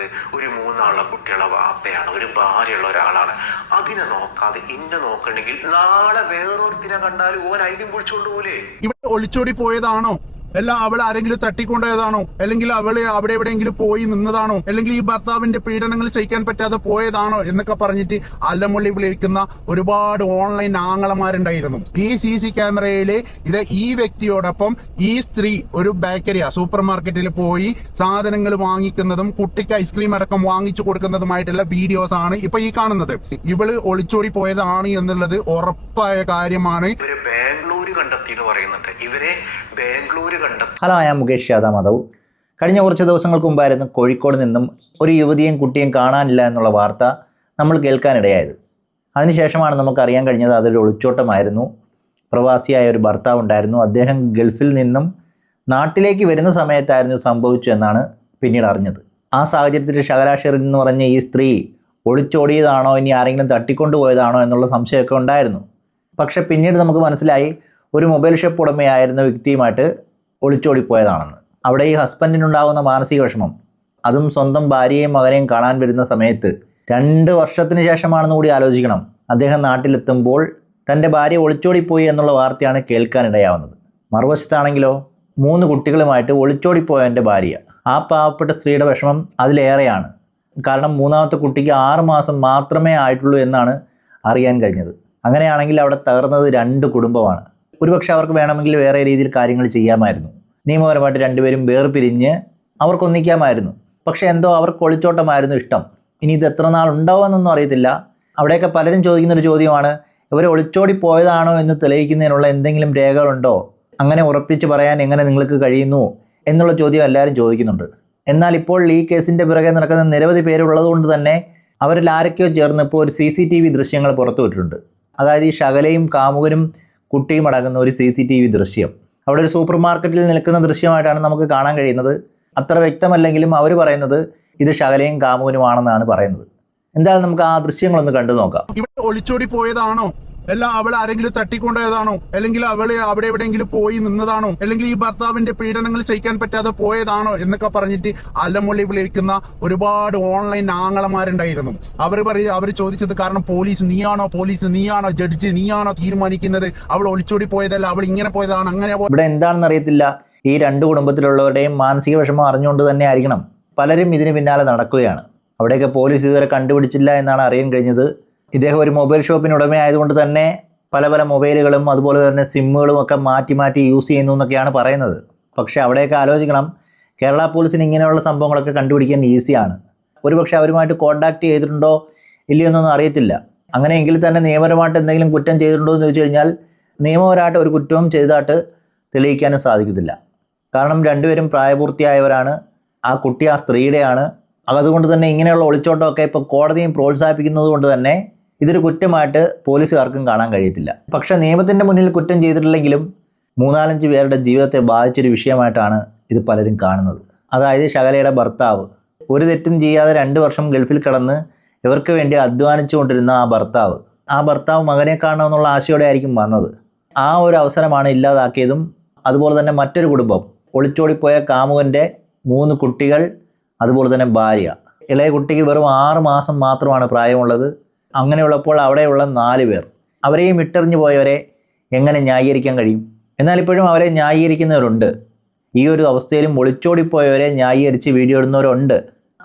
പറയുന്നത് ഒരു മൂന്നാളുള്ള കുട്ടികളെ വാപ്പയാണ്, ഒരു ഭാര്യയുള്ള ഒരാളാണ്. അതിനെ നോക്കാതെ ഇന്നെ നോക്കണമെങ്കിൽ നാളെ വേറൊരുത്തിനെ കണ്ടാലും ഓൻ ഐഡിയും പൊളിച്ചുകൊണ്ട് പോലെ. ഇവിടെ ഒളിച്ചോടി പോയതാണോ, അല്ല അവൾ ആരെങ്കിലും തട്ടിക്കൊണ്ടതാണോ, അല്ലെങ്കിൽ അവള് അവിടെ എവിടെയെങ്കിലും പോയി നിന്നതാണോ, അല്ലെങ്കിൽ ഈ ഭർത്താവിന്റെ പീഡനങ്ങൾ സഹിക്കാൻ പറ്റാതെ പോയതാണോ എന്നൊക്കെ പറഞ്ഞിട്ട് അലമുള്ളി വിളിക്കുന്ന ഒരുപാട് ഓൺലൈൻ ആങ്ങളമാരുണ്ടായിരുന്നു. ഈ CC ക്യാമറയില് ഇത് ഈ വ്യക്തിയോടൊപ്പം ഈ സ്ത്രീ ഒരു ബേക്കറിയ സൂപ്പർ മാർക്കറ്റിൽ പോയി സാധനങ്ങൾ വാങ്ങിക്കുന്നതും കുട്ടിക്ക് ഐസ്ക്രീം അടക്കം വാങ്ങിച്ചു കൊടുക്കുന്നതുമായിട്ടുള്ള വീഡിയോസ് ആണ് ഇപ്പൊ ഈ കാണുന്നത്. ഇവള് ഒളിച്ചോടി പോയതാണ് എന്നുള്ളത് ഉറപ്പായ കാര്യമാണ്. ഹലോ, ഞാൻ മുകേഷ് മാധവ്. കഴിഞ്ഞ കുറച്ച് ദിവസങ്ങൾക്ക് മുമ്പായിരുന്നു കോഴിക്കോട് നിന്നും ഒരു യുവതിയും കുട്ടിയും കാണാനില്ല എന്നുള്ള വാർത്ത നമ്മൾ കേൾക്കാനിടയായത്. അതിനുശേഷമാണ് നമുക്കറിയാൻ കഴിഞ്ഞത് അതൊരു ഒളിച്ചോട്ടമായിരുന്നു. പ്രവാസിയായ ഒരു ഭർത്താവ് ഉണ്ടായിരുന്നു. അദ്ദേഹം ഗൾഫിൽ നിന്നും നാട്ടിലേക്ക് വരുന്ന സമയത്തായിരുന്നു സംഭവിച്ചു എന്നാണ് പിന്നീട് അറിഞ്ഞത്. ആ സാഹചര്യത്തിൽ ഷഹല ഷെറിൻ എന്ന് പറഞ്ഞ ഈ സ്ത്രീ ഒളിച്ചോടിയതാണോ, ഇനി ആരെങ്കിലും തട്ടിക്കൊണ്ടുപോയതാണോ എന്നുള്ള സംശയമൊക്കെ ഉണ്ടായിരുന്നു. പക്ഷെ പിന്നീട് നമുക്ക് മനസ്സിലായി ഒരു മൊബൈൽ ഷോപ്പ് ഉടമയായിരുന്ന വ്യക്തിയുമായിട്ട് ഒളിച്ചോടിപ്പോയതാണെന്ന്. അവിടെ ഈ ഹസ്ബൻഡിനുണ്ടാകുന്ന മാനസിക വിഷമം, അതും സ്വന്തം ഭാര്യയെയും മകനെയും കാണാൻ വരുന്ന സമയത്ത് 2 വർഷത്തിന് ശേഷമാണെന്ന് കൂടി ആലോചിക്കണം. അദ്ദേഹം നാട്ടിലെത്തുമ്പോൾ തൻ്റെ ഭാര്യ ഒളിച്ചോടിപ്പോയി എന്നുള്ള വാർത്തയാണ് കേൾക്കാനിടയാവുന്നത്. മറുവശത്താണെങ്കിലോ 3 കുട്ടികളുമായിട്ട് ഒളിച്ചോടിപ്പോയവൻ്റെ ഭാര്യ. ആ പാവപ്പെട്ട സ്ത്രീയുടെ വിഷമം അതിലേറെയാണ്. കാരണം 3ാമത്തെ കുട്ടിക്ക് 6 മാസം മാത്രമേ ആയിട്ടുള്ളൂ എന്നാണ് അറിയാൻ കഴിഞ്ഞത്. അങ്ങനെയാണെങ്കിൽ അവിടെ തകർന്നത് 2 കുടുംബമാണ്. ഒരുപക്ഷെ അവർക്ക് വേണമെങ്കിൽ വേറെ രീതിയിൽ കാര്യങ്ങൾ ചെയ്യാമായിരുന്നു. നിയമപരമായിട്ട് രണ്ടുപേരും വേർപിരിഞ്ഞ് അവർക്കൊന്നിക്കാമായിരുന്നു. പക്ഷേ എന്തോ അവർക്ക് ഒളിച്ചോട്ടമായിരുന്നു ഇഷ്ടം. ഇനി ഇത് എത്ര നാൾ ഉണ്ടാവുമെന്നൊന്നും അറിയത്തില്ല. അവിടെയൊക്കെ പലരും ചോദിക്കുന്നൊരു ചോദ്യമാണ്, ഇവർ ഒളിച്ചോടി പോയതാണോ എന്ന് തെളിയിക്കുന്നതിനുള്ള എന്തെങ്കിലും രേഖകളുണ്ടോ, അങ്ങനെ ഉറപ്പിച്ച് പറയാൻ എങ്ങനെ നിങ്ങൾക്ക് കഴിയുന്നു എന്നുള്ള ചോദ്യം എല്ലാവരും ചോദിക്കുന്നുണ്ട്. എന്നാൽ ഇപ്പോൾ ഈ കേസിൻ്റെ പിറകെ നടക്കുന്ന നിരവധി പേരുള്ളത് കൊണ്ട് തന്നെ അവരിൽ ആരൊക്കെയോ ചേർന്ന് ഇപ്പോൾ ഒരു CCTV ദൃശ്യങ്ങൾ പുറത്തുവിട്ടിട്ടുണ്ട്. അതായത് ഈ ഷഹലയും കാമുകനും കുട്ടിയും അടങ്ങുന്ന ഒരു CCTV ദൃശ്യം അവിടെ ഒരു സൂപ്പർ മാർക്കറ്റിൽ നിൽക്കുന്ന ദൃശ്യമായിട്ടാണ് നമുക്ക് കാണാൻ കഴിയുന്നത്. അത്ര വ്യക്തമല്ലെങ്കിലും അവർ പറയുന്നത് ഇത് ഷഹലയും കാമുകനുമാണെന്നാണ് പറയുന്നത്. എന്തായാലും നമുക്ക് ആ ദൃശ്യങ്ങളൊന്ന് കണ്ടു നോക്കാം. ഇവിടെ ഒളിച്ചോടി പോയതാണോ, അല്ല അവൾ ആരെങ്കിലും തട്ടിക്കൊണ്ടതാണോ, അല്ലെങ്കിൽ അവള് അവിടെ എവിടെയെങ്കിലും പോയി നിന്നതാണോ, അല്ലെങ്കിൽ ഈ ഭർത്താവിന്റെ പീഡനങ്ങൾ സഹിക്കാൻ പറ്റാതെ പോയതാണോ എന്നൊക്കെ പറഞ്ഞിട്ട് അലമുള്ളി വിളിക്കുന്ന ഒരുപാട് ഓൺലൈൻ ആങ്ങളമാരുണ്ടായിരുന്നു. അവർ ചോദിച്ചത് കാരണം പോലീസ് നീയാണോ ജഡ്ജി, നീയാണോ തീരുമാനിക്കുന്നത്, അവൾ ഒളിച്ചോടി പോയതല്ല, അവൾ ഇങ്ങനെ പോയതാണ്, അങ്ങനെ. ഇവിടെ എന്താണെന്ന് അറിയത്തില്ല. ഈ 2 കുടുംബത്തിലുള്ളവരുടെയും മാനസിക വിഷമം അറിഞ്ഞുകൊണ്ട് തന്നെ ആയിരിക്കണം പലരും ഇതിന് പിന്നാലെ നടക്കുകയാണ്. അവിടെയൊക്കെ പോലീസ് ഇതുവരെ കണ്ടുപിടിച്ചില്ല എന്നാണ് അറിയാൻ കഴിഞ്ഞത്. ഇദ്ദേഹം ഒരു മൊബൈൽ ഷോപ്പിന് ഉടമയായതുകൊണ്ട് തന്നെ പല മൊബൈലുകളും അതുപോലെ തന്നെ സിമ്മുകളും ഒക്കെ മാറ്റി യൂസ് ചെയ്യുന്നു എന്നൊക്കെയാണ് പറയുന്നത്. പക്ഷേ അവിടെയൊക്കെ ആലോചിക്കണം, കേരള പോലീസിന് ഇങ്ങനെയുള്ള സംഭവങ്ങളൊക്കെ കണ്ടുപിടിക്കാൻ ഈസിയാണ്. ഒരുപക്ഷെ അവരുമായിട്ട് കോൺടാക്റ്റ് ചെയ്തിട്ടുണ്ടോ ഇല്ലയെന്നൊന്നും അറിയത്തില്ല. അങ്ങനെയെങ്കിൽ തന്നെ നിയമപരമായിട്ട് എന്തെങ്കിലും കുറ്റം ചെയ്തിട്ടുണ്ടോ എന്ന് ചോദിച്ചു കഴിഞ്ഞാൽ നിയമപരമായിട്ട് ഒരു കുറ്റവും ചെയ്തതായിട്ട് തെളിയിക്കാനും സാധിക്കത്തില്ല. കാരണം രണ്ടുപേരും പ്രായപൂർത്തിയായവരാണ്. ആ കുട്ടി ആ സ്ത്രീയുടെയാണ്. അതുകൊണ്ട് തന്നെ ഇങ്ങനെയുള്ള ഒളിച്ചോട്ടമൊക്കെ ഇപ്പോൾ കോടതിയും പ്രോത്സാഹിപ്പിക്കുന്നത് കൊണ്ട് തന്നെ ഇതൊരു കുറ്റമായിട്ട് പോലീസുകാർക്കും കാണാൻ കഴിയത്തില്ല. പക്ഷേ നിയമത്തിൻ്റെ മുന്നിൽ കുറ്റം ചെയ്തിട്ടില്ലെങ്കിലും 3-4 പേരുടെ ജീവിതത്തെ ബാധിച്ചൊരു വിഷയമായിട്ടാണ് ഇത് പലരും കാണുന്നത്. അതായത് ഷഹലയുടെ ഭർത്താവ് ഒരു തെറ്റും ചെയ്യാതെ 2 വർഷം ഗൾഫിൽ കിടന്ന് ഇവർക്ക് വേണ്ടി അധ്വാനിച്ചു കൊണ്ടിരുന്ന ആ ഭർത്താവ് മകനെ കാണണമെന്നുള്ള ആശയോടെ ആയിരിക്കും വന്നത്. ആ ഒരു അവസരമാണ് ഇല്ലാതാക്കിയതും. അതുപോലെ തന്നെ മറ്റൊരു കുടുംബം, ഒളിച്ചോടിപ്പോയ കാമുകൻ്റെ 3 കുട്ടികൾ, അതുപോലെ തന്നെ ഭാര്യ. ഇളയ കുട്ടിക്ക് വെറും 6 മാസം മാത്രമാണ് പ്രായമുള്ളത്. അങ്ങനെയുള്ളപ്പോൾ അവിടെയുള്ള 4 പേർ, അവരെയും ഇട്ടെറിഞ്ഞു പോയവരെ എങ്ങനെ ന്യായീകരിക്കാൻ കഴിയും? എന്നാൽ ഇപ്പോഴും അവരെ ന്യായീകരിക്കുന്നവരുണ്ട്. ഈ ഒരു അവസ്ഥയിലും ഒളിച്ചോടിപ്പോയവരെ ന്യായീകരിച്ച് വീഡിയോ ഇടുന്നവരുണ്ട്.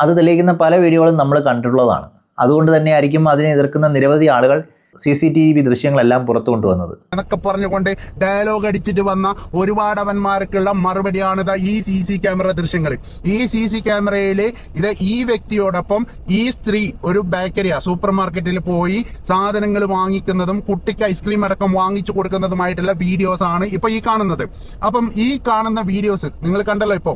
അത് തെളിയിക്കുന്ന പല വീഡിയോകളും നമ്മൾ കണ്ടിട്ടുള്ളതാണ്. അതുകൊണ്ട് തന്നെ ആയിരിക്കും അതിനെ എതിർക്കുന്ന നിരവധി ആളുകൾ CCTV ദൃശ്യങ്ങളെല്ലാം പുറത്തു കൊണ്ടുവന്നത് എന്നൊക്കെ പറഞ്ഞുകൊണ്ട് ഡയലോഗ് അടിച്ചിട്ട് വന്ന ഒരുപാട് അവന്മാർക്കുള്ള മറുപടിയാണ് ഈ CC ക്യാമറ ദൃശ്യങ്ങൾ. ഈ CC ക്യാമറയില് ഇത് ഈ വ്യക്തിയോടൊപ്പം ഈ സ്ത്രീ ഒരു ബേക്കറിയ സൂപ്പർ മാർക്കറ്റിൽ പോയി സാധനങ്ങൾ വാങ്ങിക്കുന്നതും കുട്ടിക്ക് ഐസ്ക്രീം അടക്കം വാങ്ങിച്ചു കൊടുക്കുന്നതുമായിട്ടുള്ള വീഡിയോസ് ആണ് ഇപ്പൊ ഈ കാണുന്നത്. അപ്പം ഈ കാണുന്ന വീഡിയോസ് നിങ്ങൾ കണ്ടല്ലോ. ഇപ്പൊ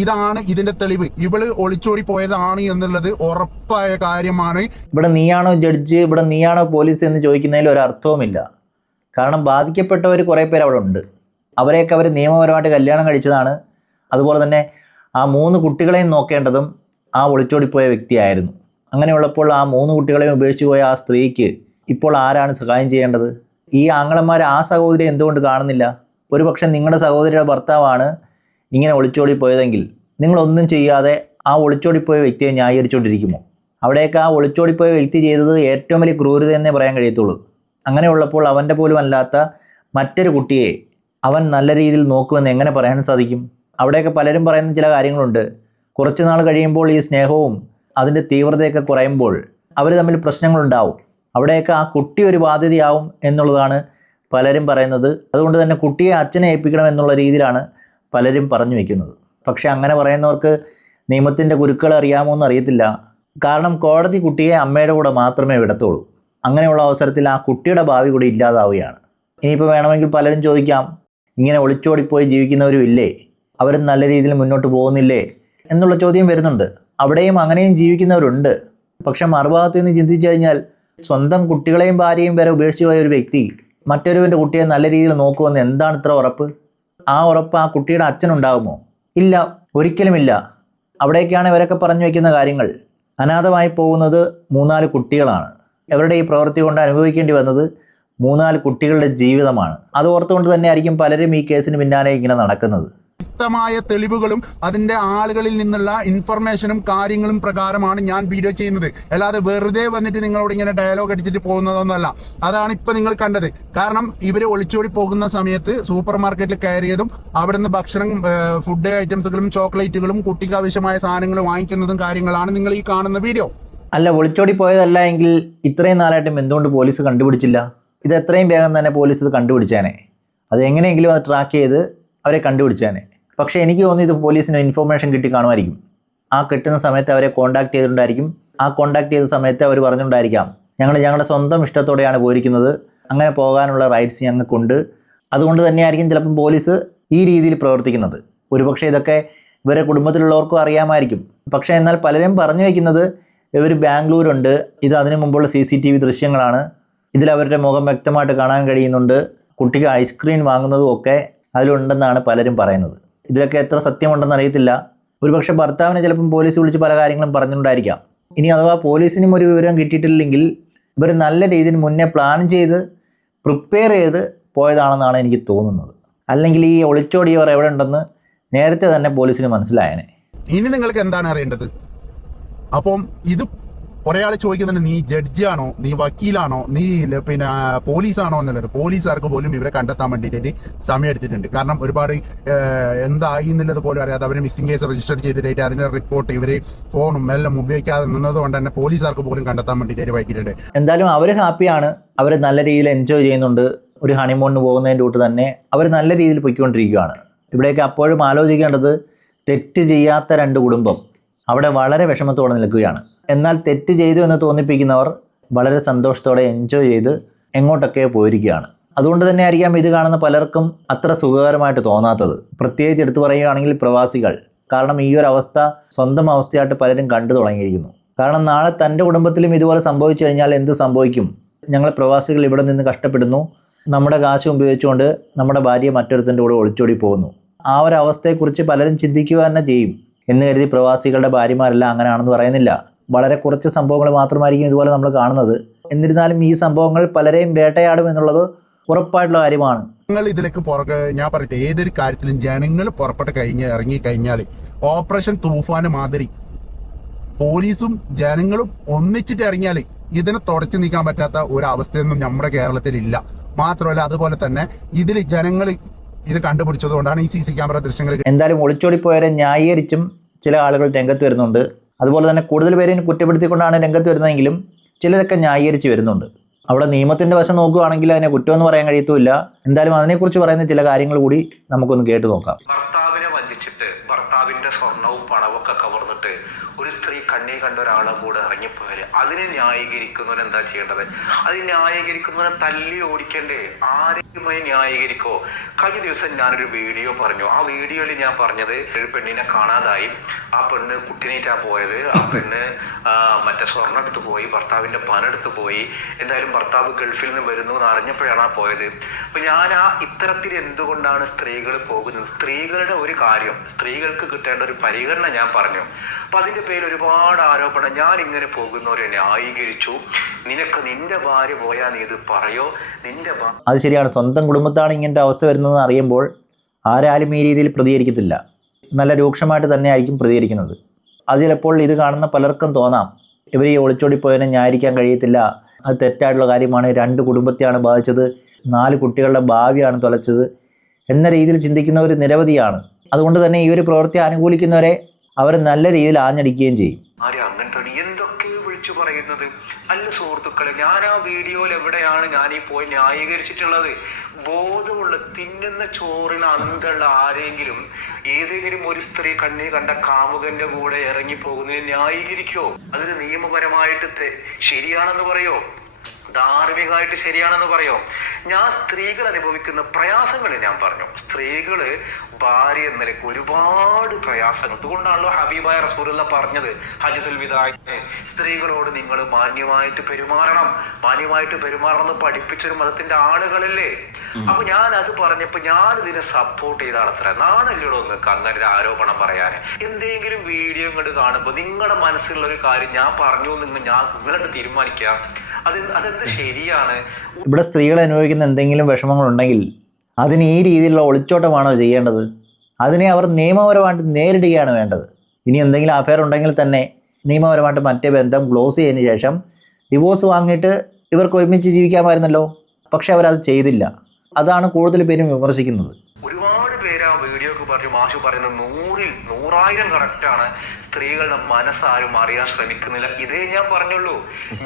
ഇതാണ് ഇതിന്റെ തെളിവ്. ഇവള് ഒളിച്ചോടി പോയതാണ് എന്നുള്ളത് ഉറപ്പായ കാര്യമാണ്. ഇവിടെ നീയാണോ ജഡ്ജ്, ഇവിടെ നീയാണോ പോലീസ് എന്ന് ചോദിക്കുന്നതിൽ ഒരർത്ഥവുമില്ല. കാരണം ബാധിക്കപ്പെട്ടവർ കുറേ പേര് അവിടെ ഉണ്ട്. അവരെയൊക്കെ അവർ നിയമപരമായിട്ട് കല്യാണം കഴിച്ചതാണ്. അതുപോലെ തന്നെ ആ 3 കുട്ടികളെയും നോക്കേണ്ടതും ആ ഒളിച്ചോടിപ്പോയ വ്യക്തിയായിരുന്നു. അങ്ങനെയുള്ളപ്പോൾ ആ 3 കുട്ടികളെയും ഉപേക്ഷിച്ച് പോയ ആ സ്ത്രീക്ക് ഇപ്പോൾ ആരാണ് സഹായം ചെയ്യേണ്ടത്? ഈ ആങ്ങളന്മാർ ആ സഹോദരിയെ എന്തുകൊണ്ട് കാണുന്നില്ല? ഒരുപക്ഷെ നിങ്ങളുടെ സഹോദരിയുടെ ഭർത്താവാണ് ഇങ്ങനെ ഒളിച്ചോടി പോയതെങ്കിൽ നിങ്ങളൊന്നും ചെയ്യാതെ ആ ഒളിച്ചോടിപ്പോയ വ്യക്തിയെ ന്യായീകരിച്ചുകൊണ്ടിരിക്കുമോ? അവിടെയൊക്കെ ആ ഒളിച്ചോടിപ്പോയ വ്യക്തി ചെയ്തത് ഏറ്റവും വലിയ ക്രൂരത എന്നേ പറയാൻ കഴിയത്തുള്ളൂ. അങ്ങനെയുള്ളപ്പോൾ അവൻ്റെ പോലും അല്ലാത്ത മറ്റൊരു കുട്ടിയെ അവൻ നല്ല രീതിയിൽ നോക്കുമെന്ന് എങ്ങനെ പറയാൻ സാധിക്കും? അവിടെയൊക്കെ പലരും പറയുന്ന ചില കാര്യങ്ങളുണ്ട്. കുറച്ച് നാൾ കഴിയുമ്പോൾ ഈ സ്നേഹവും അതിൻ്റെ തീവ്രതയൊക്കെ കുറയുമ്പോൾ അവർ തമ്മിൽ പ്രശ്നങ്ങളുണ്ടാവും. അവിടെയൊക്കെ ആ കുട്ടി ഒരു ബാധ്യതയാവും എന്നുള്ളതാണ് പലരും പറയുന്നത്. അതുകൊണ്ട് തന്നെ കുട്ടിയെ അച്ഛനെ ഏൽപ്പിക്കണം എന്നുള്ള രീതിയിലാണ് പലരും പറഞ്ഞു വയ്ക്കുന്നത്. പക്ഷേ അങ്ങനെ പറയുന്നവർക്ക് നിയമത്തിൻ്റെ കുരുക്കൾ അറിയാമോ എന്ന് അറിയത്തില്ല. കാരണം കോടതി കുട്ടിയെ അമ്മയുടെ കൂടെ മാത്രമേ വിടത്തുള്ളൂ. അങ്ങനെയുള്ള അവസരത്തിൽ ആ കുട്ടിയുടെ ഭാവി കൂടി ഇല്ലാതാവുകയാണ്. ഇനിയിപ്പോൾ വേണമെങ്കിൽ പലരും ചോദിക്കാം, ഇങ്ങനെ ഒളിച്ചോടിപ്പോയി ജീവിക്കുന്നവരും ഇല്ലേ, അവരും നല്ല രീതിയിൽ മുന്നോട്ട് പോകുന്നില്ലേ എന്നുള്ള ചോദ്യം വരുന്നുണ്ട്. അവിടെയും അങ്ങനെയും ജീവിക്കുന്നവരുണ്ട്. പക്ഷെ മറുഭാഗത്ത് നിന്ന് ചിന്തിച്ചു കഴിഞ്ഞാൽ സ്വന്തം കുട്ടികളെയും ഭാര്യയും വരെ ഉപേക്ഷിച്ച് പോയ ഒരു വ്യക്തി മറ്റൊരുവൻ്റെ കുട്ടിയെ നല്ല രീതിയിൽ നോക്കുമെന്ന് എന്താണ് ഇത്ര ഉറപ്പ്? ആ ഉറപ്പ് ആ കുട്ടിയുടെ അച്ഛനുണ്ടാകുമോ? ഇല്ല, ഒരിക്കലുമില്ല. അവിടേക്കാണ് ഇവരൊക്കെ പറഞ്ഞു വയ്ക്കുന്ന കാര്യങ്ങൾ. അനാഥമായി പോകുന്നത് 3-4 കുട്ടികളാണ്. അവരുടെ ഈ പ്രവൃത്തി കൊണ്ട് അനുഭവിക്കേണ്ടി വന്നത് 3-4 കുട്ടികളുടെ ജീവിതമാണ്. അത് ഓർത്തുകൊണ്ട് തന്നെ ആയിരിക്കും പലരും ഈ കേസിന് പിന്നാലെ ഇങ്ങനെ നടക്കുന്നത്. വ്യക്തമായ തെളിവുകളും അതിന്റെ ആളുകളിൽ നിന്നുള്ള ഇൻഫർമേഷനും കാര്യങ്ങളും പ്രകാരമാണ് ഞാൻ വീഡിയോ ചെയ്യുന്നത്. അല്ലാതെ വെറുതെ വന്നിട്ട് നിങ്ങളോട് ഇങ്ങനെ ഡയലോഗ് അടിച്ചിട്ട് പോകുന്നതൊന്നുമല്ല. അതാണ് ഇപ്പൊ നിങ്ങൾ കണ്ടത്. കാരണം ഇവര് ഒളിച്ചോടി പോകുന്ന സമയത്ത് സൂപ്പർ മാർക്കറ്റിൽ കയറിയതും അവിടുന്ന് ഭക്ഷണം, ഫുഡ് ഐറ്റംസുകളും ചോക്ലേറ്റുകളും കുട്ടിക്ക് ആവശ്യമായ സാധനങ്ങൾ വാങ്ങിക്കുന്നതും കാര്യങ്ങളാണ് നിങ്ങൾ ഈ കാണുന്ന വീഡിയോ. അല്ല, ഒളിച്ചോടി പോയതല്ല എങ്കിൽ ഇത്രയും നാളായിട്ടും എന്തുകൊണ്ട് പോലീസ് കണ്ടുപിടിച്ചില്ല? ഇത് എത്രയും വേഗം തന്നെ പോലീസ് ഇത് കണ്ടുപിടിച്ചേനെ. അത് എങ്ങനെയെങ്കിലും അത് ട്രാക്ക് ചെയ്ത് അവരെ കണ്ടുപിടിച്ചേനെ. പക്ഷേ എനിക്ക് തോന്നുന്നു ഇത് പോലീസിന് ഇൻഫർമേഷൻ കിട്ടി കാണുമായിരിക്കും. ആ കിട്ടുന്ന സമയത്ത് അവരെ കോൺടാക്ട് ചെയ്തിട്ടുണ്ടായിരിക്കും. ആ കോൺടാക്ട് ചെയ്ത സമയത്ത് അവർ പറഞ്ഞിട്ടുണ്ടായിരിക്കാം, ഞങ്ങളുടെ സ്വന്തം ഇഷ്ടത്തോടെയാണ് പോയിരിക്കുന്നത്, അങ്ങനെ പോകാനുള്ള റൈറ്റ്സ് ഞങ്ങൾക്കുണ്ട്. അതുകൊണ്ട് തന്നെയായിരിക്കും ചിലപ്പം പോലീസ് ഈ രീതിയിൽ പ്രവർത്തിക്കുന്നത്. ഒരുപക്ഷെ ഇതൊക്കെ ഇവരെ കുടുംബത്തിലുള്ളവർക്കും അറിയാമായിരിക്കും. പക്ഷേ എന്നാൽ പലരും പറഞ്ഞു വയ്ക്കുന്നത് ഇവർ ബാംഗ്ലൂരുണ്ട്, ഇത് അതിനു മുമ്പുള്ള CCTV ദൃശ്യങ്ങളാണ്, ഇതിൽ അവരുടെ മുഖം വ്യക്തമായിട്ട് കാണാൻ കഴിയുന്നുണ്ട്, കുട്ടിക്ക് ഐസ്ക്രീം വാങ്ങുന്നതും ഒക്കെ അതിലുണ്ടെന്നാണ് പലരും പറയുന്നത്. ഇതിലൊക്കെ എത്ര സത്യമുണ്ടെന്ന് അറിയത്തില്ല. ഒരുപക്ഷെ ഭർത്താവിനെ ചിലപ്പം പോലീസ് വിളിച്ച് പല കാര്യങ്ങളും പറഞ്ഞുകൊണ്ടായിരിക്കാം. ഇനി അഥവാ പോലീസിനും ഒരു വിവരം കിട്ടിയിട്ടില്ലെങ്കിൽ ഇവർ നല്ല രീതിയിൽ മുന്നേ പ്ലാൻ ചെയ്ത് പ്രിപ്പയർ ചെയ്ത് പോയതാണെന്നാണ് എനിക്ക് തോന്നുന്നത്. അല്ലെങ്കിൽ ഈ ഒളിച്ചോടിയവർ എവിടെ ഉണ്ടെന്ന് നേരത്തെ തന്നെ പോലീസിന് മനസ്സിലായേനെ. ഇനി നിങ്ങൾക്ക് എന്താണ് അറിയേണ്ടത്? അപ്പം ഇത് കുറെ ആൾ ചോദിക്കുന്നുണ്ട്, നീ ജഡ്ജിയാണോ, നീ വക്കീലാണോ, നീ പിന്നെ പോലീസാണോ എന്നുള്ളത്. പോലീസുകാർക്ക് പോലും ഇവരെ കണ്ടെത്താൻ വേണ്ടിയിട്ട് സമയം എടുത്തിട്ടുണ്ട്. കാരണം ഒരുപാട് എന്തായി എന്നുള്ളത് പോലും അറിയാതെ അവർ മിസ്സിംഗ് കേസ് രജിസ്റ്റർ ചെയ്തിട്ട് അതിന്റെ റിപ്പോർട്ട് ഇവര് ഫോണും എല്ലാം ഉപയോഗിക്കാതെ നിന്നത് കൊണ്ട് തന്നെ പോലീസുകാർക്ക് പോലും കണ്ടെത്താൻ വേണ്ടിയിട്ട് വൈകിട്ടുണ്ട്. എന്തായാലും അവർ ഹാപ്പിയാണ്, അവർ നല്ല രീതിയിൽ എൻജോയ് ചെയ്യുന്നുണ്ട്. ഒരു ഹണിമൂണിന് പോകുന്നതിൻ്റെ കൂട്ട് തന്നെ അവർ നല്ല രീതിയിൽ പൊയ്ക്കൊണ്ടിരിക്കുകയാണ്. ഇവിടെയൊക്കെ അപ്പോഴും ആലോചിക്കേണ്ടത്, തെറ്റ് ചെയ്യാത്ത 2 കുടുംബം അവിടെ വളരെ വിഷമത്തോടെ നിൽക്കുകയാണ്. എന്നാൽ തെറ്റ് ചെയ്തു എന്ന് തോന്നിപ്പിക്കുന്നവർ വളരെ സന്തോഷത്തോടെ എൻജോയ് ചെയ്ത് എങ്ങോട്ടൊക്കെ പോയിരിക്കുകയാണ്. അതുകൊണ്ട് തന്നെ ആയിരിക്കാം ഇത് കാണുന്ന പലർക്കും അത്ര സുഖകരമായിട്ട് തോന്നാത്തത്. പ്രത്യേകിച്ച് എടുത്തു പറയുകയാണെങ്കിൽ പ്രവാസികൾ. കാരണം ഈ ഒരു അവസ്ഥ സ്വന്തം അവസ്ഥയായിട്ട് പലരും കണ്ടു തുടങ്ങിയിരിക്കുന്നു. കാരണം നാളെ തൻ്റെ കുടുംബത്തിലും ഇതുപോലെ സംഭവിച്ചു കഴിഞ്ഞാൽ എന്ത് സംഭവിക്കും? ഞങ്ങൾ പ്രവാസികൾ ഇവിടെ നിന്ന് കഷ്ടപ്പെടുന്നു, നമ്മുടെ കാശ് ഉപയോഗിച്ചുകൊണ്ട് നമ്മുടെ ഭാര്യ മറ്റൊരുത്തൻ്റെ കൂടെ ഒളിച്ചോടി പോകുന്നു. ആ ഒരു അവസ്ഥയെക്കുറിച്ച് പലരും ചിന്തിക്കുക തന്നെ ചെയ്യും. എന്ന് കരുതി പ്രവാസികളുടെ ഭാര്യമാരെല്ലാം അങ്ങനെയാണെന്ന് പറയുന്നില്ല. വളരെ കുറച്ച് സംഭവങ്ങൾ മാത്രമായിരിക്കും ഇതുപോലെ നമ്മൾ കാണുന്നത്. എന്നിരുന്നാലും ഈ സംഭവങ്ങൾ പലരെയും വേട്ടയാടും എന്നുള്ളത് ഉറപ്പായിട്ടുള്ള കാര്യമാണ്. നിങ്ങൾ ഇതിലേക്ക് ഞാൻ പറയട്ടെ, ഏതൊരു കാര്യത്തിലും ജനങ്ങൾ പുറപ്പെട്ട് ഇറങ്ങിക്കഴിഞ്ഞാൽ ഓപ്പറേഷൻ തൂഫാന് മാതിരി പോലീസും ജനങ്ങളും ഒന്നിച്ചിട്ട് ഇറങ്ങിയാൽ ഇതിനെ തുടച്ചു നീക്കാൻ പറ്റാത്ത ഒരു അവസ്ഥയൊന്നും നമ്മുടെ കേരളത്തിൽ ഇല്ല. മാത്രമല്ല അതുപോലെ തന്നെ ഇതിൽ ജനങ്ങൾ ഇത് കണ്ടുപിടിച്ചത് കൊണ്ടാണ് ഈ CC ക്യാമറ ദൃശ്യങ്ങൾ. എന്തായാലും ഒളിച്ചോടിപ്പോയവരെ ന്യായീകരിച്ചും ചില ആളുകൾ രംഗത്ത് വരുന്നുണ്ട്. അതുപോലെ തന്നെ കൂടുതൽ പേരെയും കുറ്റപ്പെടുത്തിക്കൊണ്ടാണ് രംഗത്ത് വരുന്നതെങ്കിലും ചിലരൊക്കെ ന്യായീകരിച്ച് വരുന്നുണ്ട്. അവിടെ നിയമത്തിൻ്റെ വശം നോക്കുകയാണെങ്കിൽ അതിനെ കുറ്റമെന്ന് പറയാൻ കഴിയത്തുമില്ല. എന്തായാലും അതിനെക്കുറിച്ച് പറയുന്ന ചില കാര്യങ്ങൾ കൂടി നമുക്കൊന്ന് കേട്ടു നോക്കാം. ഭർത്താവിനെ വഞ്ചിച്ചിട്ട് ഭർത്താവിന്റെ സ്വർണവും പണവും ഒക്കെ കവർന്നിട്ട് ഒരു സ്ത്രീ കണ്ണി കണ്ട ഒരാളെ കൂടെ ഇറങ്ങിപ്പോയാല് അതിനെ ന്യായീകരിക്കുന്നവൻ എന്താ ചെയ്യേണ്ടത്? അത് ന്യായീകരിക്കുന്നവനെ തല്ലി ഓടിക്കണ്ടേ? ആരെയുമായി ന്യായീകരിക്കോ? കഴിഞ്ഞ ദിവസം ഞാനൊരു വീഡിയോ പറഞ്ഞു. ആ വീഡിയോയിൽ ഞാൻ പറഞ്ഞത്, ഒരു പെണ്ണിനെ കാണാതായി, ആ പെണ്ണ് കുട്ടിനേറ്റാ പോയത്, ആ പെണ്ണ് മറ്റേ സ്വർണ്ണം എടുത്ത് പോയി, ഭർത്താവിന്റെ പണം എടുത്ത് പോയി, എന്തായാലും ഭർത്താവ് ഗൾഫിൽ നിന്ന് വരുന്നു എന്ന് അറിഞ്ഞപ്പോഴാണ് ആ പോയത്. അപ്പൊ ഞാൻ ഇത്തരത്തിൽ എന്തുകൊണ്ടാണ് സ്ത്രീകൾ പോകുന്നത്, സ്ത്രീകളുടെ ഒരു കാര്യം, സ്ത്രീകൾക്ക് കിട്ടേണ്ട ഒരു പരിഗണന ഞാൻ പറഞ്ഞു. അപ്പൊ അതിന്റെ പേരിൽ ഒരുപാട് ആരോപണം. ഞാൻ ഇങ്ങനെ പോകുന്നവരെ ന്യായീകരിച്ചു. നിനക്ക് നിന്റെ ഭാര്യ പോയാൽ നീ ഇത് പറയോ? നിന്റെ അത് ശരിയാണ്. സ്വന്തം കുടുംബത്താണ് ഇങ്ങനത്തെ അവസ്ഥ വരുന്നതെന്ന് അറിയുമ്പോൾ ആരാലും ഈ രീതിയിൽ പ്രതികരിക്കത്തില്ല. നല്ല രൂക്ഷമായിട്ട് തന്നെ ആയിരിക്കും പ്രതികരിക്കുന്നത്. അത് ചിലപ്പോൾ ഇത് കാണുന്ന പലർക്കും തോന്നാം ഇവർ ഈ ഒളിച്ചോടിപ്പോയതിനെ ന്യായീകരിക്കാൻ കഴിയത്തില്ല, അത് തെറ്റായിട്ടുള്ള കാര്യമാണ്, 2 കുടുംബത്തെയാണ് ബാധിച്ചത്, 4 കുട്ടികളുടെ ഭാവിയാണ് തുലച്ചത് എന്ന രീതിയിൽ ചിന്തിക്കുന്നവർ നിരവധിയാണ്. അതുകൊണ്ട് തന്നെ ഈ ഒരു പ്രവൃത്തി അനുകൂലിക്കുന്നവരെ അവർ നല്ല രീതിയിൽ ആഞ്ഞടിക്കുകയും ചെയ്യും. അങ്ങനത്തെ എന്തൊക്കെയോ വിളിച്ചു പറയുന്നത്. അല്ല സുഹൃത്തുക്കളെ, ഞാൻ ആ വീഡിയോയിൽ എവിടെയാണ് ഞാൻ ഈ പോയി ന്യായീകരിച്ചിട്ടുള്ളത്? ബോധമുള്ള തിന്നുന്ന ചോറിന് അന്തമുള്ള ആരെങ്കിലും ഏതെങ്കിലും ഒരു സ്ത്രീ കണ്ണി കണ്ട കാമുകന്റെ കൂടെ ഇറങ്ങി പോകുന്നതിന് ന്യായീകരിക്കോ? അതിന് നിയമപരമായിട്ട് ശരിയാണെന്ന് പറയോ? ധാർമ്മികമായിട്ട് ശരിയാണെന്ന് പറയോ? ഞാൻ സ്ത്രീകൾ അനുഭവിക്കുന്ന പ്രയാസങ്ങൾ ഞാൻ പറഞ്ഞു. സ്ത്രീകള് ഭാര്യ എന്ന നിലയ്ക്ക് ഒരുപാട് പ്രയാസങ്ങൾ. അതുകൊണ്ടാണല്ലോ ഹബീബായ റസൂലുള്ള പറഞ്ഞത് ഹജ്ജത്തുൽ വിദാഇന് സ്ത്രീകളോട് നിങ്ങൾ മാന്യമായിട്ട് പെരുമാറണം എന്ന് പഠിപ്പിച്ചൊരു മതത്തിന്റെ ആളുകളല്ലേ. അപ്പൊ ഞാൻ അത് പറഞ്ഞപ്പോ ഞാൻ ഇതിനെ സപ്പോർട്ട് ചെയ്ത ആളത്ര നാണല്ലോടോ നിങ്ങൾക്ക് അങ്ങനെ ഒരു ആരോപണം പറയാന്? എന്തെങ്കിലും വീഡിയോ ഇങ്ങോട്ട് കാണുമ്പോ നിങ്ങളുടെ മനസ്സിലുള്ള ഒരു കാര്യം ഞാൻ പറഞ്ഞു നിങ്ങളുടെ തീരുമാനിക്കുക. അതെന്ത് ശരിയാണ്? ഇവിടെ സ്ത്രീകൾ അനുഭവിക്കുന്ന എന്തെങ്കിലും വിഷമങ്ങളുണ്ടെങ്കിൽ അതിന് ഈ രീതിയിലുള്ള ഒളിച്ചോട്ടമാണോ ചെയ്യേണ്ടത്? അതിനെ അവർ നിയമപരമായിട്ട് നേരിടുകയാണ് വേണ്ടത്. ഇനി എന്തെങ്കിലും അഫെയർ ഉണ്ടെങ്കിൽ തന്നെ നിയമപരമായിട്ട് മറ്റേ ബന്ധം ക്ലോസ് ചെയ്തതിന് ശേഷം ഡിവോഴ്സ് വാങ്ങിയിട്ട് ഇവർക്ക് ഒരുമിച്ച് ജീവിക്കാമായിരുന്നല്ലോ. പക്ഷെ അവരത് ചെയ്തില്ല. അതാണ് കൂടുതൽ പേരും വിമർശിക്കുന്നത്. ഒരുപാട് പേര് ആ വീഡിയോക്ക് പറഞ്ഞു, മാഷു പറയുന്നത് 100ൽ 100,000 കറക്റ്റാണ്. സ്ത്രീകളുടെ മനസ്സാരും അറിയാൻ ശ്രമിക്കുന്നില്ല. ഇതേ ഞാൻ പറഞ്ഞുള്ളൂ.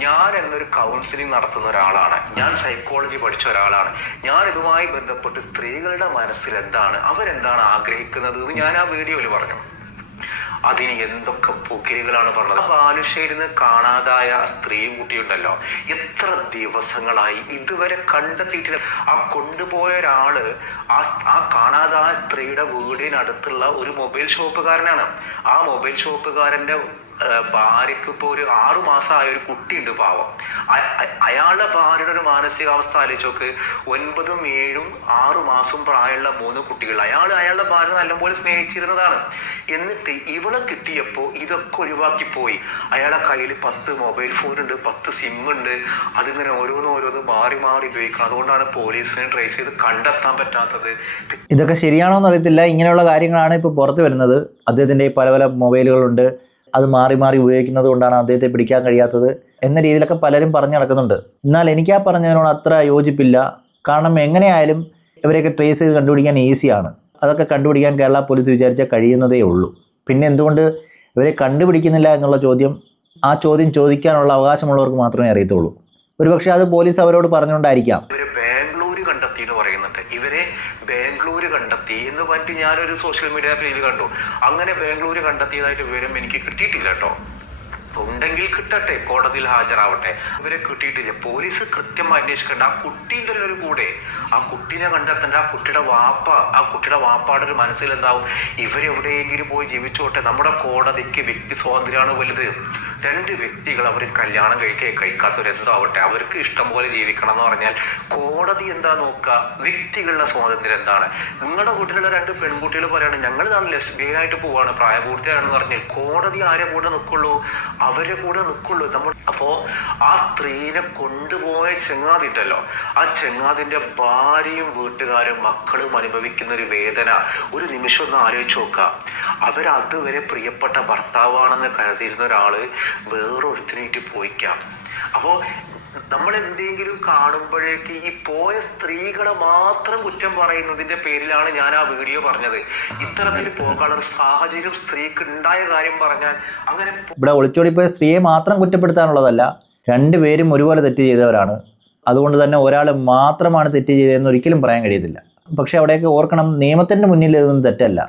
ഞാൻ എന്നൊരു കൗൺസിലിംഗ് നടത്തുന്ന ഒരാളാണ്, ഞാൻ സൈക്കോളജി പഠിച്ച ഒരാളാണ്. ഞാൻ ഇതുമായി ബന്ധപ്പെട്ട് സ്ത്രീകളുടെ മനസ്സിൽ എന്താണ്, അവരെന്താണ് ആഗ്രഹിക്കുന്നത് എന്ന് ഞാൻ ആ വീഡിയോയിൽ പറഞ്ഞു. അതിന് എന്തൊക്കെ പുകിലുകളാണ് പറഞ്ഞത്. ബാലുശ്ശേരിന്ന് കാണാതായ സ്ത്രീയും കുട്ടിയുണ്ടല്ലോ, എത്ര ദിവസങ്ങളായി ഇതുവരെ കണ്ടെത്തിയിട്ടില്ല. ആ കൊണ്ടുപോയ ഒരാള് ആ കാണാതായ സ്ത്രീയുടെ വീടിനടുത്തുള്ള ഒരു മൊബൈൽ ഷോപ്പുകാരനാണ്. ആ മൊബൈൽ ഷോപ്പുകാരന്റെ ഭാര്യക്ക് ഇപ്പൊ ഒരു 6 മാസമായ ഒരു കുട്ടിയുണ്ട്, പാവം. അയാളുടെ ഭാര്യയുടെ ഒരു മാനസികാവസ്ഥ ആലോചിച്ചോക്ക്. 9ഉം 7ഉം 6 മാസവും പ്രായമുള്ള 3 കുട്ടികൾ. അയാളുടെ ഭാര്യ നല്ലപോലെ സ്നേഹിച്ചിരുന്നതാണ്. എന്നിട്ട് ഇവളെ കിട്ടിയപ്പോ ഇതൊക്കെ ഒഴിവാക്കി പോയി. അയാളുടെ കയ്യിൽ 10 മൊബൈൽ ഫോൺ ഉണ്ട്, 10 സിം ഉണ്ട്. അതിങ്ങനെ ഓരോന്ന് മാറി ഉപയോഗിക്കണം. അതുകൊണ്ടാണ് പോലീസിനെ ട്രേസ് ചെയ്ത് കണ്ടെത്താൻ പറ്റാത്തത്. ഇതൊക്കെ ശരിയാണോ എന്ന് അറിയത്തില്ല. ഇങ്ങനെയുള്ള കാര്യങ്ങളാണ് ഇപ്പോൾ പുറത്ത് വരുന്നത്. അദ്ദേഹത്തിൻ്റെ പല മൊബൈലുകളുണ്ട്, അത് മാറി ഉപയോഗിക്കുന്നത് കൊണ്ടാണ് അദ്ദേഹത്തെ പിടിക്കാൻ കഴിയാത്തത് എന്ന രീതിയിലൊക്കെ പലരും പറഞ്ഞു നടക്കുന്നുണ്ട്. എന്നാൽ എനിക്ക് ആ പറഞ്ഞതിനോട് അത്ര യോജിപ്പില്ല. കാരണം എങ്ങനെയായാലും ഇവരെയൊക്കെ ട്രേസ് ചെയ്ത് കണ്ടുപിടിക്കാൻ ഈസിയാണ്. അതൊക്കെ കണ്ടുപിടിക്കാൻ കേരള പോലീസ് വിചാരിച്ചാൽ കഴിയുന്നതേ ഉള്ളൂ. പിന്നെ എന്തുകൊണ്ട് ഇവരെ കണ്ടുപിടിക്കുന്നില്ല എന്നുള്ള ചോദ്യം ചോദിക്കാനുള്ള അവകാശമുള്ളവർക്ക് മാത്രമേ അറിയത്തുള്ളൂ. ഒരുപക്ഷെ അത് പോലീസ് അവരോട് പറഞ്ഞുകൊണ്ടായിരിക്കാം. ഇവരെ ബാംഗ്ലൂർ കണ്ടെത്തി എന്ന് പറഞ്ഞിട്ട് ഞാനൊരു സോഷ്യൽ മീഡിയ പേജിൽ കണ്ടു. അങ്ങനെ ബാംഗ്ലൂർ കണ്ടെത്തിയതായിട്ട് വിവരം എനിക്ക് കിട്ടിയിട്ടില്ല കേട്ടോ. ഉണ്ടെങ്കിൽ കിട്ടട്ടെ, കോടതിയിൽ ഹാജരാവട്ടെ. ഇവരെ കിട്ടിയിട്ടില്ല. പോലീസ് കൃത്യമായി അന്വേഷിക്കേണ്ട. ആ കുട്ടീൻ്റെ ഒരു കൂടെ ആ കുട്ടീനെ കണ്ടെത്തേണ്ട. ആ കുട്ടിയുടെ വാപ്പാടെ ഒരു മനസ്സിലെന്താവും, ഇവരെവിടെയെങ്കിലും പോയി ജീവിച്ചോട്ടെ. നമ്മുടെ കോടതിക്ക് വ്യക്തി സ്വാതന്ത്ര്യമാണ് വലുത്. 2 വ്യക്തികൾ അവർ കല്യാണം കഴിക്കാത്തവരെന്തോ ആവട്ടെ, അവർക്ക് ഇഷ്ടം പോലെ ജീവിക്കണം എന്ന് പറഞ്ഞാൽ കോടതി എന്താ നോക്കുക? വ്യക്തികളുടെ സ്വാതന്ത്ര്യം എന്താണ്? നിങ്ങളുടെ വീട്ടിലുള്ള 2 പെൺകുട്ടികൾ പറയാണ് ഞങ്ങൾ ലെസ്ബിയനായിട്ട് പോവാണ്, പ്രായപൂർത്തിയാണെന്ന് പറഞ്ഞാൽ കോടതി ആരെ കൂടെ നിൽക്കുള്ളൂ? അവരെ കൂടെ നിൽക്കുള്ളൂ നമ്മൾ. അപ്പോ ആ സ്ത്രീനെ കൊണ്ടുപോയ ചെങ്ങാതി ഉണ്ടല്ലോ, ആ ചെങ്ങാതിന്റെ ഭാര്യയും വീട്ടുകാരും മക്കളും അനുഭവിക്കുന്ന ഒരു വേദന ഒരു നിമിഷം ഒന്ന് ആലോചിച്ച് നോക്കുക. അവരതുവരെ പ്രിയപ്പെട്ട ഭർത്താവാണെന്ന് കരുതിയിരുന്ന ഒരാള് വേറൊരുത്തിനായിട്ട് പോയിക്കാം. അപ്പോ നമ്മൾ എന്തെങ്കിലും കാണുമ്പോഴേക്ക് ഈ പോയ സ്ത്രീകളെ മാത്രം കുറ്റം പറയുന്നതിന്റെ പേരിലാണ് ഞാൻ ആ വീഡിയോ പറഞ്ഞത്. ഇത്തരത്തിൽ പോകാനുള്ള ഒരു സാഹചര്യം സ്ത്രീക്ക് ഉണ്ടായ കാര്യം പറഞ്ഞാൽ അങ്ങനെ ഇവിടെ ഒളിച്ചോടിപ്പോയ സ്ത്രീയെ മാത്രം കുറ്റപ്പെടുത്താനുള്ളതല്ല. 2 പേരും ഒരുപോലെ തെറ്റ് ചെയ്തവരാണ്. അതുകൊണ്ട് തന്നെ ഒരാൾ മാത്രമാണ് തെറ്റ് ചെയ്തതെന്ന് ഒരിക്കലും പറയാൻ കഴിയത്തില്ല. പക്ഷെ അവിടെയൊക്കെ ഓർക്കണം, നിയമത്തിൻ്റെ മുന്നിൽ ഇതൊന്നും തെറ്റല്ല.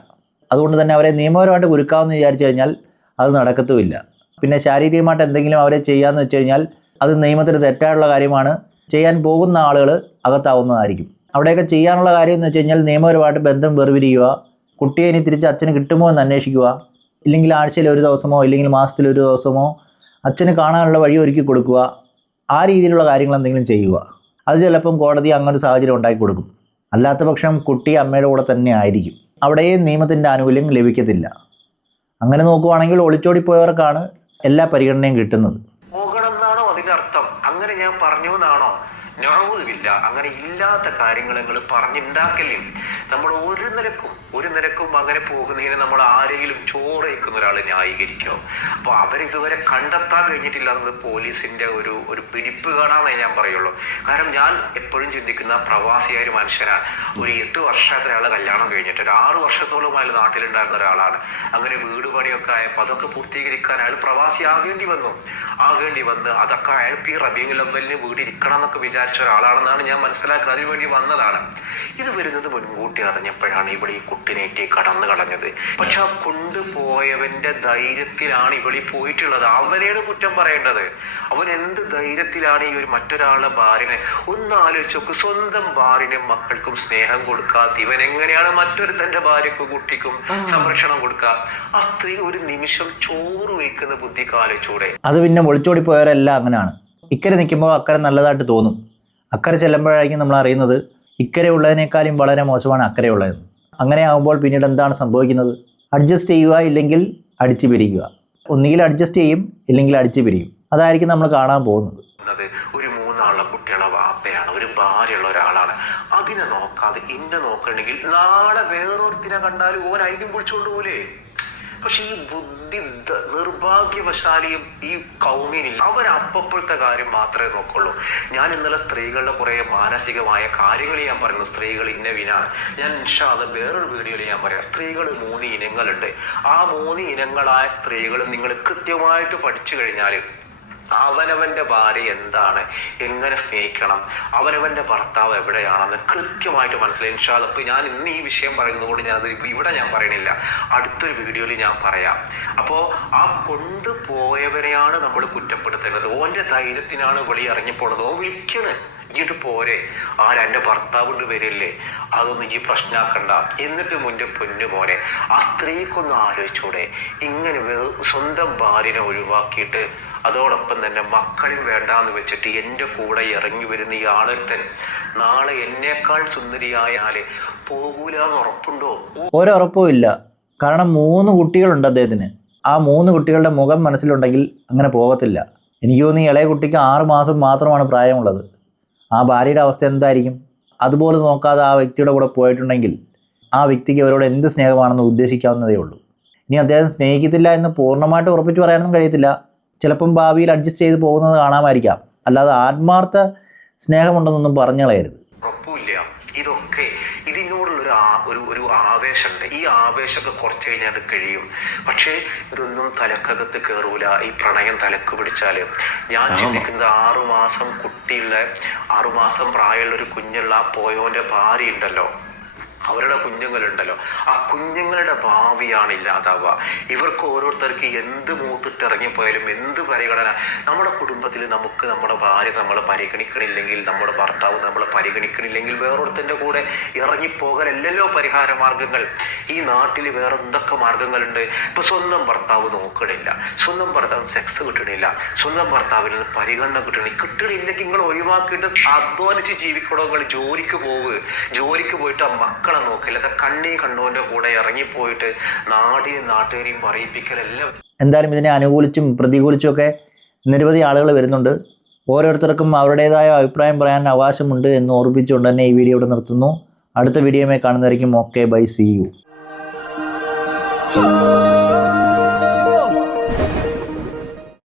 അതുകൊണ്ട് തന്നെ അവരെ നിയമപരമായിട്ട് കുരുക്കാമെന്ന് വിചാരിച്ചു കഴിഞ്ഞാൽ അത് നടക്കത്തുമില്ല. പിന്നെ ശാരീരികമായിട്ട് എന്തെങ്കിലും അവരെ ചെയ്യാമെന്ന് വെച്ച് കഴിഞ്ഞാൽ അത് നിയമത്തിന് തെറ്റായുള്ള കാര്യമാണ്. ചെയ്യാൻ പോകുന്ന ആളുകൾ അകത്താവുന്നതായിരിക്കും. അവിടെയൊക്കെ ചെയ്യാനുള്ള കാര്യം എന്ന് വെച്ച് കഴിഞ്ഞാൽ നിയമപരമായിട്ട് ബന്ധം വേർപിരിക്കുക, കുട്ടിയെ ഇനി തിരിച്ച് അച്ഛന് കിട്ടുമോ എന്ന് അന്വേഷിക്കുക, ഇല്ലെങ്കിൽ ആഴ്ചയിൽ ഒരു ദിവസമോ ഇല്ലെങ്കിൽ മാസത്തിൽ ഒരു ദിവസമോ അച്ഛന് കാണാനുള്ള വഴി ഒരുക്കി കൊടുക്കുക. ആ രീതിയിലുള്ള കാര്യങ്ങൾ എന്തെങ്കിലും ചെയ്യുക. അത് ചിലപ്പം കോടതി അങ്ങനൊരു സാഹചര്യം ഉണ്ടാക്കി കൊടുക്കും. അല്ലാത്ത പക്ഷം കുട്ടി അമ്മയുടെ കൂടെ തന്നെ ആയിരിക്കും. അവിടെയും നിയമത്തിൻ്റെ ആനുകൂല്യം ലഭിക്കത്തില്ല. അങ്ങനെ നോക്കുവാണെങ്കിൽ ഒളിച്ചോടിപ്പോയവർക്കാണ് എല്ലാ പരിഗണനയും കിട്ടുന്നത്. പോകണമെന്നാണോ അതിന്റെ അർത്ഥം? അങ്ങനെ ഞാൻ പറഞ്ഞു എന്നാണോ? ഞാവുമില്ല. അങ്ങനെ ഇല്ലാത്ത കാര്യങ്ങൾ നിങ്ങൾ പറഞ്ഞുണ്ടാക്കല്ലേ. നമ്മൾ ഒരു നിലക്കും അങ്ങനെ പോകുന്നതിന് നമ്മൾ ആരെങ്കിലും ചോറയിക്കുന്ന ഒരാളെ ന്യായീകരിക്കോ? അപ്പൊ അവരിതുവരെ കണ്ടെത്താൻ കഴിഞ്ഞിട്ടില്ല എന്നത് പോലീസിന്റെ ഒരു പിടിപ്പ് കാണാന്നേ ഞാൻ പറയുള്ളൂ. കാരണം ഞാൻ എപ്പോഴും ചിന്തിക്കുന്ന പ്രവാസിയായ ഒരു മനുഷ്യനാണ്. ഒരു 8 വർഷത്തെ ഒരാളെ കല്യാണം കഴിഞ്ഞിട്ട് ഒരു 6 വർഷത്തോളം അയാൾ നാട്ടിലുണ്ടായിരുന്ന ഒരാളാണ്. അങ്ങനെ വീട് പണിയൊക്കെ ആയപ്പോൾ അതൊക്കെ പൂർത്തീകരിക്കാൻ അയാൾ പ്രവാസി ആകേണ്ടി വന്ന് അതൊക്കെ അയാൾ ഈ റബീഉൽ അവ്വലിന് വീടിരിക്കണം എന്നൊക്കെ വിചാരിച്ച ഒരാളാണെന്നാണ് ഞാൻ മനസ്സിലാക്കുന്നത്. അതിനുവേണ്ടി വന്നതാണ്. ഇത് വരുന്നത് മുൻകൂട്ടി അറിഞ്ഞപ്പോഴാണ് ഇവിടെ ഈ കുട്ടിനേറ്റ് കടന്നു കളഞ്ഞത്. പക്ഷെ ആ കൊണ്ടുപോയവന്റെ ധൈര്യത്തിലാണ് ഇവളി പോയിട്ടുള്ളത്. അവനെയാണ് കുറ്റം പറയേണ്ടത്. അവൻ എന്ത് ധൈര്യത്തിലാണ് ഈ ഒരു മറ്റൊരാളുടെ ഭാര്യനെ ഒന്ന് ആലോചിച്ച് നോക്ക്. സ്വന്തം ഭാര്യനും മക്കൾക്കും സ്നേഹം കൊടുക്കാത്ത ഇവൻ എങ്ങനെയാണ് മറ്റൊരു തന്റെ ഭാര്യക്കും കുട്ടിക്കും സംരക്ഷണം കൊടുക്കുക? ആ സ്ത്രീ ഒരു നിമിഷം ചോറ് വയ്ക്കുന്ന ബുദ്ധിക്ക് ആലോചിച്ചൂടെ? അത് പിന്നെ ഒളിച്ചോടി പോയവരെല്ലാം അങ്ങനെയാണ്. ഇക്കരെ നിൽക്കുമ്പോൾ അക്കരെ നല്ലതായിട്ട് തോന്നും. അക്കരെ ചെല്ലുമ്പോഴായിരിക്കും നമ്മൾ അറിയുന്നത് ഇക്കരെ ഉള്ളതിനേക്കാളും വളരെ മോശമാണ് അക്കരെ ഉള്ളതെന്ന്. അങ്ങനെ ആകുമ്പോൾ പിന്നീട് എന്താണ് സംഭവിക്കുന്നത്? അഡ്ജസ്റ്റ് ചെയ്യുക, ഇല്ലെങ്കിൽ അടിച്ചു പിരിക്കുക. ഒന്നുകിൽ അഡ്ജസ്റ്റ് ചെയ്യും, ഇല്ലെങ്കിൽ അടിച്ചു പിരിയും. അതായിരിക്കും നമ്മൾ കാണാൻ പോകുന്നത്. ഒരു 3 ആളുടെ കുട്ടികളെ വാപ്പയാണ്, ഒരു ഭാര്യയുള്ള ഒരാളാണ്. അതിനെ നോക്കാതെ ഇന്നെ നോക്കണമെങ്കിൽ നാളെ വേറൊരുത്തിനെ കണ്ടാലും ഓരായിരിക്കും വിളിച്ചോണ്ട് പോലെ. പക്ഷെ ഈ ബുദ്ധി നിർഭാഗ്യവശാലിയും ഈ കൗമിനിൽ അവരപ്പോഴത്തെ കാര്യം മാത്രമേ നോക്കുള്ളൂ. ഞാൻ ഇന്നലെ സ്ത്രീകളുടെ കുറെ മാനസികമായ കാര്യങ്ങൾ ഞാൻ പറയുന്നു. സ്ത്രീകൾ ഇന്നവിനാണ്. ഞാൻ ഇൻഷാ അല്ലാഹ് വേറൊരു വീഡിയോയിൽ ഞാൻ പറയാം. സ്ത്രീകൾ 3 ഇനങ്ങളുണ്ട്. ആ 3 ഇനങ്ങളായ സ്ത്രീകൾ നിങ്ങൾ കൃത്യമായിട്ട് പഠിച്ചു കഴിഞ്ഞാൽ അവനവന്റെ ഭാര്യ എന്താണ്, എങ്ങനെ സ്നേഹിക്കണം, അവനവന്റെ ഭർത്താവ് എവിടെയാണെന്ന് കൃത്യമായിട്ട് മനസ്സിലായി. ഇൻഷാ അല്ലാഹ് ഇപ്പൊ ഞാൻ ഇന്ന് ഈ വിഷയം പറയുന്നതുകൊണ്ട് ഞാൻ ഇവിടെ ഞാൻ പറയണില്ല, അടുത്തൊരു വീഡിയോയിൽ ഞാൻ പറയാം. അപ്പോ ആ കൊണ്ടുപോയവരെയാണ് നമ്മൾ കുറ്റപ്പെടുത്തേണ്ടത്. ഓന്റെ ധൈര്യത്തിനാണ് വിളി ഇറങ്ങിപ്പോണത്. ഓൻ വിളിക്കണ് ഇങ്ങോട്ട് പോരെ, എന്റെ ഭർത്താവ് വരില്ലേ, അതൊന്നും ഈ പ്രശ്നമാക്കണ്ട. എന്നിട്ട് മുന്റെ പൊന്നു മോനെ ആ സ്ത്രീക്കൊന്ന് ആലോചിച്ചൂടെ? ഇങ്ങനെ സ്വന്തം ഭാര്യനെ ഒഴിവാക്കിയിട്ട് അതോടൊപ്പം തന്നെ മക്കളും വേണ്ടാന്ന് വെച്ചിട്ട് എൻ്റെ കൂടെ ഇറങ്ങി വരുന്ന ഈ ആളൊരുത്തൻ നാളെ എന്നേക്കാൾ സുന്ദരിയായാല് പോകൂലെന്ന് ഉറപ്പുണ്ടോ? ഒരുറപ്പും ഇല്ല. കാരണം 3 കുട്ടികളുണ്ട് അദ്ദേഹത്തിന്. ആ 3 കുട്ടികളുടെ മുഖം മനസ്സിലുണ്ടെങ്കിൽ അങ്ങനെ പോകത്തില്ല. എനിക്ക് തോന്നുന്നു ഇളയ കുട്ടിക്ക് 6 മാസം മാത്രമാണ് പ്രായമുള്ളത്. ആ ഭാര്യയുടെ അവസ്ഥ എന്തായിരിക്കും? അതുപോലെ നോക്കാതെ ആ വ്യക്തിയുടെ കൂടെ പോയിട്ടുണ്ടെങ്കിൽ ആ വ്യക്തിക്ക് അവരോട് എന്ത് സ്നേഹമാണെന്ന് ഉദ്ദേശിക്കാവുന്നതേ ഉള്ളൂ. ഇനി അദ്ദേഹം സ്നേഹിക്കത്തില്ല എന്ന് പൂർണ്ണമായിട്ട് ഉറപ്പിച്ച് പറയാനൊന്നും കഴിയത്തില്ല. ചിലപ്പം ഭാവിയിൽ അഡ്ജസ്റ്റ് ചെയ്ത് പോകുന്നത് കാണാമായിരിക്കാം. അല്ലാതെ ആത്മാർത്ഥ സ്നേഹമുണ്ടെന്നൊന്നും പറഞ്ഞു കളയരുത്. ഉറപ്പില്ല. ഇതൊക്കെ ഇതിനോടുള്ള ഒരു ആവേശമുണ്ട്. ഈ ആവേശമൊക്കെ കുറച്ച് കഴിഞ്ഞാൽ അത് കഴിയും. പക്ഷേ ഇതൊന്നും തലക്കകത്ത് കയറൂല. ഈ പ്രണയം തലക്ക് പിടിച്ചാല് ഞാൻ ചിന്തിക്കുന്നത് 6 മാസം കുട്ടിയുള്ള 6 മാസം പ്രായമുള്ള ഒരു കുഞ്ഞുള്ള ആ പോയോന്റെ ഭാര്യ ഉണ്ടല്ലോ, അവരുടെ കുഞ്ഞുങ്ങളുണ്ടല്ലോ, ആ കുഞ്ഞുങ്ങളുടെ ഭാവിയാണ് ഇല്ലാതാവുക. ഇവർക്ക് ഓരോരുത്തർക്ക് എന്ത് മൂത്തിട്ട് ഇറങ്ങിപ്പോയാലും എന്ത് പരിഗണന നമ്മുടെ കുടുംബത്തിൽ നമുക്ക് നമ്മുടെ ഭാര്യ നമ്മളെ പരിഗണിക്കണില്ലെങ്കിൽ, നമ്മുടെ ഭർത്താവ് നമ്മളെ പരിഗണിക്കണില്ലെങ്കിൽ വേറൊരുത്തൻ്റെ കൂടെ ഇറങ്ങിപ്പോകലല്ലോ പരിഹാര മാർഗങ്ങൾ. ഈ നാട്ടിൽ വേറെ എന്തൊക്കെ മാർഗങ്ങളുണ്ട്? ഇപ്പൊ സ്വന്തം ഭർത്താവ് നോക്കണില്ല, സ്വന്തം ഭർത്താവ് സെക്സ് കിട്ടണില്ല, സ്വന്തം ഭർത്താവിൽ നിന്ന് പരിഗണന കിട്ടണില്ലെങ്കിൽ നിങ്ങൾ ഒഴിവാക്കിയിട്ട് അധ്വാനിച്ച് ജീവിക്കണോ? നിങ്ങൾ ജോലിക്ക് പോയിട്ട് ആ മക്കളെ നോക്കില്ല, കണ്ണീ കണ്ടോന്റെ കൂടെ ഇറങ്ങിപ്പോയിട്ട് നാട്ടുകാരെയും പറയിപ്പിക്കലെല്ലാം. എന്തായാലും ഇതിനെ അനുകൂലിച്ചും പ്രതികൂലിച്ചും ഒക്കെ നിരവധി ആളുകൾ വരുന്നുണ്ട്. ഓരോരുത്തർക്കും അവരുടേതായ അഭിപ്രായം പറയാൻ അവകാശമുണ്ട് എന്ന് ഓർമ്മിച്ചുകൊണ്ട് തന്നെ ഈ വീഡിയോ ഇവിടെ നിർത്തുന്നു. അടുത്ത വീഡിയോയുമായി കാണുന്നതായിരിക്കും. Okay, bye, see U.